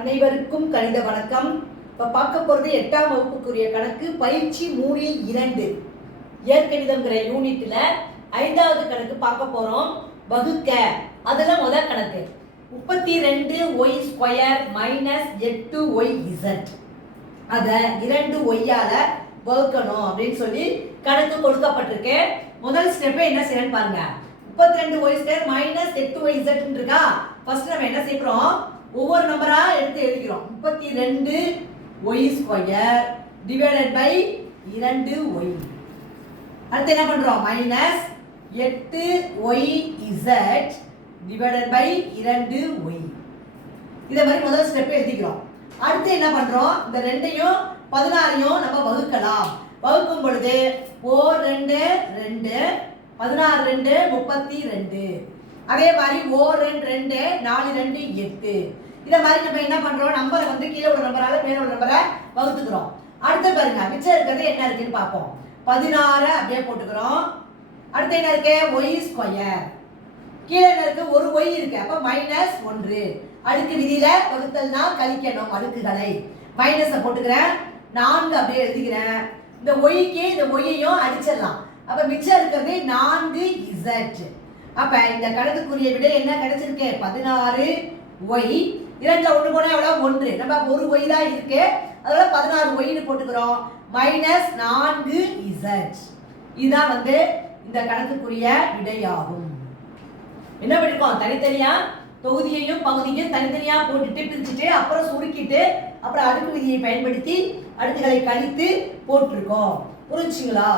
அனைவருக்கும் கணித வணக்கம். இப்போ பார்க்க போகிறது 8ஆம் வகுப்புக்குரிய கணக்கு பயிற்சி 3.2 இயற்கணிதம்ங்கிற யூனிட்டில் 5வது கணக்கு பார்க்க போகிறோம். வகுக்க. அதில் முதல் கணக்கு 32y² மைனஸ் 8yz. அதை 2yயால் வகுக்கணும் அப்படின்னு சொல்லி கணக்கு கொடுக்கப்பட்டிருக்கு. முதல் ஸ்டெப்பை என்ன செய்யணும்னு பாருங்க. 32y² மைனஸ் 8yz இருக்கா. ஃபர்ஸ்ட் நம்ம என்ன செய்யறோம், ஒவ்வொரு நம்பரா எடுத்து எழுதிக்கிறோம். 32y² divided by 2y. அடுத்து என்ன பண்றோம், minus 8yz divided by 2y. இத மாதிரி முதல் ஸ்டெப் எழுதிக்கிறோம். அடுத்து என்ன பண்றோம், இந்த ரெண்டையும் 16ஐயும் நம்ம வகுக்கலாம். வகுக்கும் பொழுது 4 2 2 16 2 32. அதே மாதிரி 4 2 4 2 8. இத மாதிரி நம்ம என்ன பண்றோம், நம்பரை வந்து கீழே உள்ள நம்பரால மேல உள்ள நம்பரை வகுத்துக்கிறோம். அடுத்து பாருங்க, மிச்சம் இருக்கிறது என்ன இருக்குன்னு பார்ப்போம். 16 அப்படியே போட்டுக்கிறோம். அடுத்து என்ன இருக்கு, y². கீழே என்ன இருக்கு, ஒரு y இருக்கு. அப்ப மைனஸ் 1. அடுக்கு விதியில வகுத்தல்னா கழிக்கணும் அடுக்குகளை. மைனஸை போட்டுக்கிறேன். 4 அப்படியே எழுதிக்கிறேன். இந்த ஒய்க்கு இந்த ஒய்யையும் அடிச்சிடலாம். அப்ப மிச்சம் இருக்கிறது 4z. அப்ப இந்த கணக்குக்குரிய விடை என்ன கிடைச்சிருக்கு, 16y. இரண்டுல ஒன்று போனா எவ்வளவு, 1. நம்ம ஒரு y தான் இருக்கு, அதனால 16y போட்டுக்கிறோம். Minus 4z. இதுதான் வந்து இந்த கணக்குக்குரிய விடையாகும். என்ன பண்ணிருக்கோம், தனித்தனியா தொகுதியையும் பகுதியையும் தனித்தனியா போட்டுட்டு பிரிச்சுட்டு அப்புறம் சுருக்கிட்டு அப்புறம் அடுக்கு விதியை பயன்படுத்தி அடுக்குகளை கழித்து போட்டிருக்கோம். புரிஞ்சுங்களா?